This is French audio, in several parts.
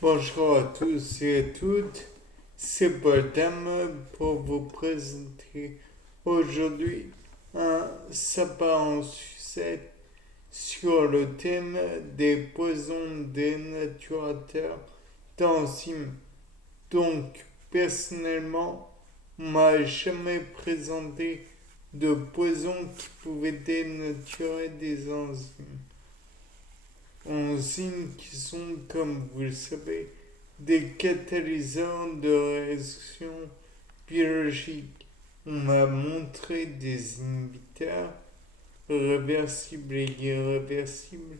Bonjour à tous et à toutes, c'est Paul pour vous présenter aujourd'hui un sapin sucette sur le thème des poisons dénaturateurs d'enzymes. Donc, personnellement, on m'a jamais présenté de poison qui pouvait dénaturer des enzymes. Enzymes qui sont, comme vous le savez, des catalyseurs de réaction biologique. On m'a montré des inhibiteurs réversibles et irréversibles,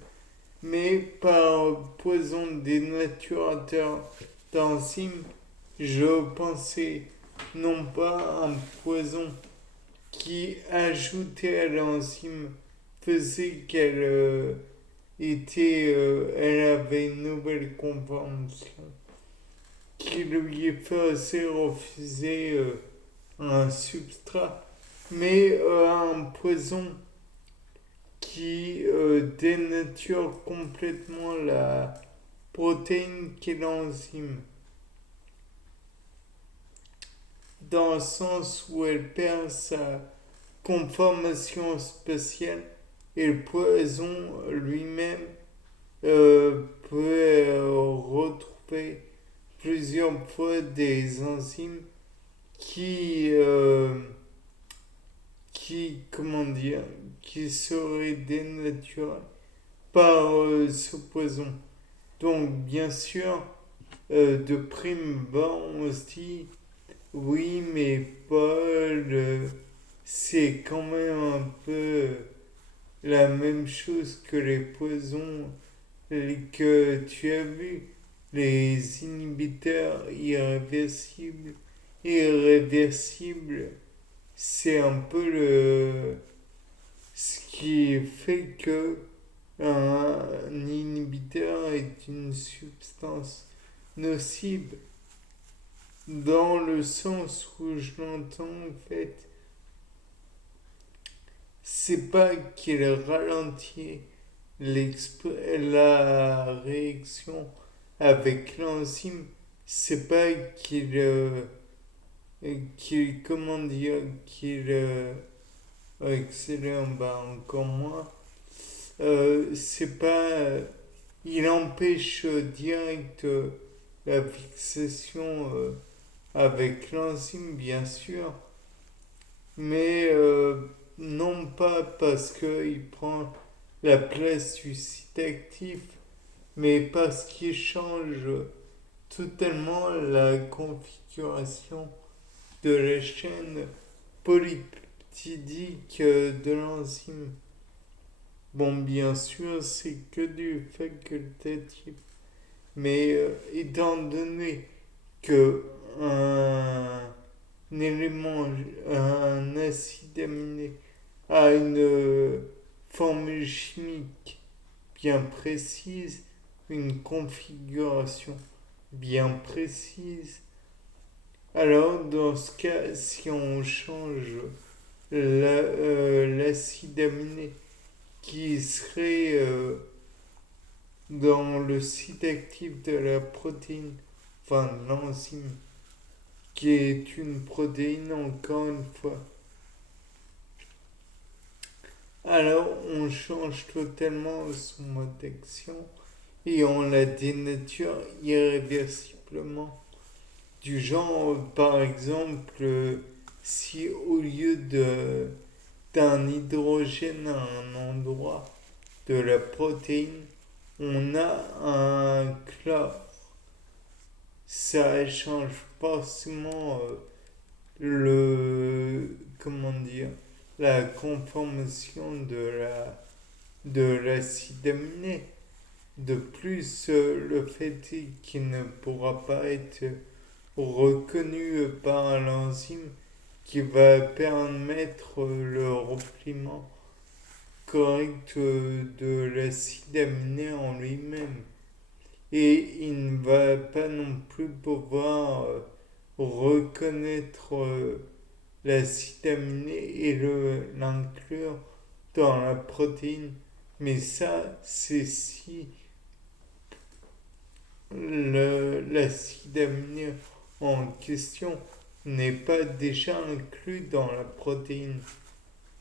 mais par poison dénaturateurs d'enzymes, je pensais non pas un poison qui ajoutait à l'enzyme faisait qu'elle elle avait une nouvelle convention qui lui faisait refuser un substrat, mais un poison qui dénature complètement la protéine qui est l'enzyme, dans le sens où elle perd sa conformation spéciale et le poison lui-même peut retrouver plusieurs fois des enzymes qui, comment dire, qui seraient dénaturées par ce poison. Donc, bien sûr, de prime abord, on se dit, oui, mais Paul, c'est quand même un peu la même chose que les poisons que tu as vus, les inhibiteurs irréversibles. Irréversibles, c'est un peu ce qui fait que un inhibiteur est une substance nocive dans le sens où je l'entends en fait. C'est pas qu'il ralentit la réaction avec l'enzyme, c'est pas comment dire, accélère, bah encore moins, c'est pas, il empêche direct la fixation avec l'enzyme, bien sûr, mais non pas parce qu'il prend la place du site actif, mais parce qu'il change totalement la configuration de la chaîne polypeptidique de l'enzyme. Bon, bien sûr, c'est que du facultatif, mais étant donné que un élément, un acide aminé a une formule chimique bien précise, une configuration bien précise, alors dans ce cas, si on change l'acide aminé qui serait dans le site actif de la protéine, enfin de l'enzyme, qui est une protéine encore une fois, alors on change totalement son mode d'action et on la dénature irréversiblement. Du genre, par exemple, si au lieu d'un hydrogène à un endroit de la protéine, on a un chlore, ça change forcément comment dire, la conformation de l'acide aminé. De plus, le fait qu'il ne pourra pas être reconnu par l'enzyme qui va permettre le repliement correct de l'acide aminé en lui-même. Et il ne va pas non plus pouvoir reconnaître l'acide aminé et l'inclure dans la protéine. Mais ça, c'est si l'acide aminé en question n'est pas déjà inclus dans la protéine.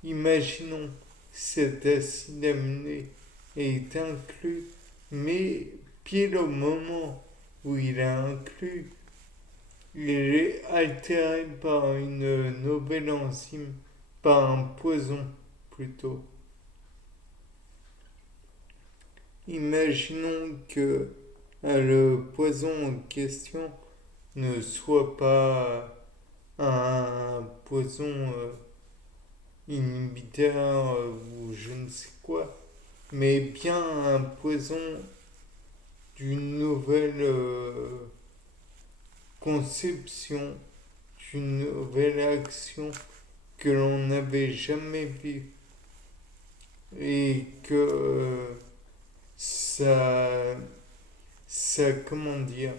Imaginons cet acide aminé est inclus, mais pile au moment où il est inclus, il est altéré par une nouvelle enzyme, par un poison plutôt. Imaginons que le poison en question ne soit pas un poison inhibiteur ou je ne sais quoi, mais bien un poison d'une nouvelle conception, d'une nouvelle action que l'on n'avait jamais vue et que ça, comment dire,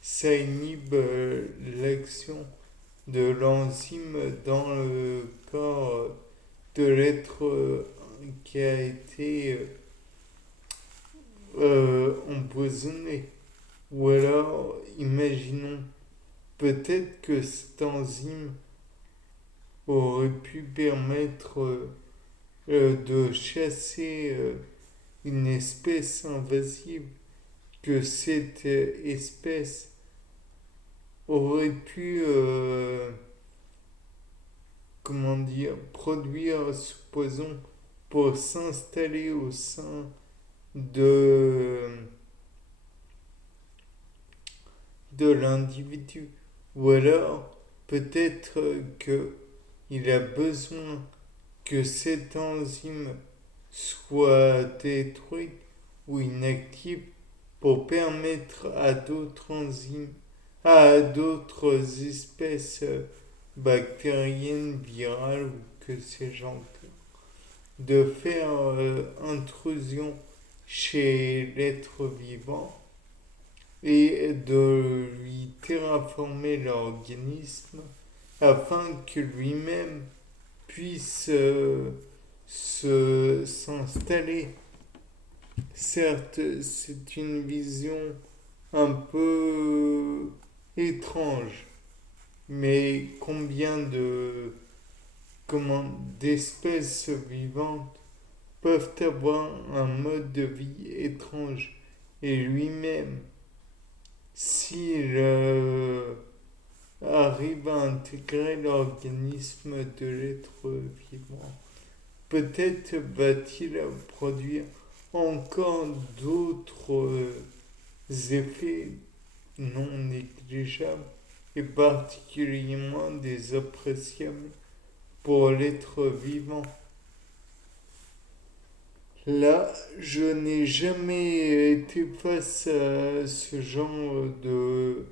ça inhibe l'action de l'enzyme dans le corps de l'être qui a été empoisonné. Ou alors, imaginons peut-être que cette enzyme aurait pu permettre de chasser une espèce invasive, que cette espèce aurait pu, comment dire, produire ce poison pour s'installer au sein de, de l'individu. Ou alors, peut-être qu'il a besoin que cette enzyme soit détruite ou inactive pour permettre à d'autres enzymes, à d'autres espèces bactériennes, virales ou que sais-je encore, de faire intrusion chez l'être vivant et de lui terraformer l'organisme afin que lui-même puisse s'installer. Certes, c'est une vision un peu étrange, mais combien d'espèces vivantes peuvent avoir un mode de vie étrange et lui-même, s'il arrive à intégrer l'organisme de l'être vivant, peut-être va-t-il produire encore d'autres effets non négligeables et particulièrement désappréciables pour l'être vivant. Là, je n'ai jamais été face à ce genre de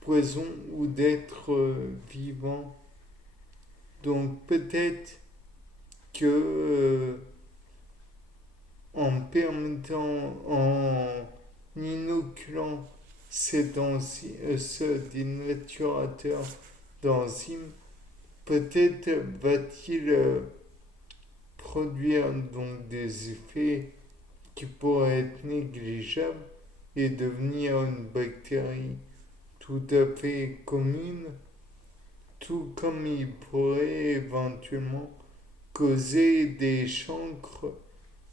poison ou d'être vivant. Donc peut-être que en permettant, en inoculant ce dénaturateur d'enzymes, peut-être va-t-il produire donc des effets qui pourraient être négligeables et devenir une bactérie tout à fait commune, tout comme il pourrait éventuellement causer des chancres.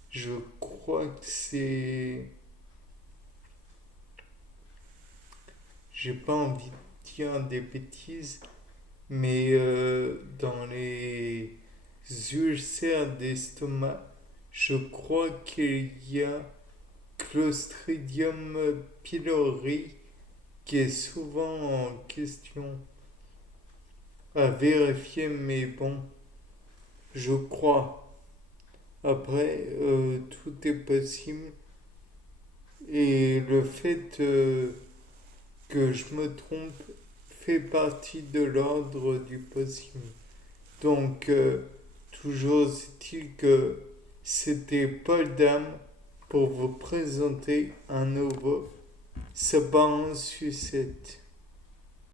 Je crois que c'est... J'ai pas envie de dire des bêtises, mais dans les ulcères d'estomac, je crois qu'il y a Clostridium pylori qui est souvent en question à vérifier, mais bon, je crois. Après, tout est possible et le fait que je me trompe fait partie de l'ordre du possible. Donc, toujours est-il que c'était Paul Dame pour vous présenter un nouveau Sabin en sucette.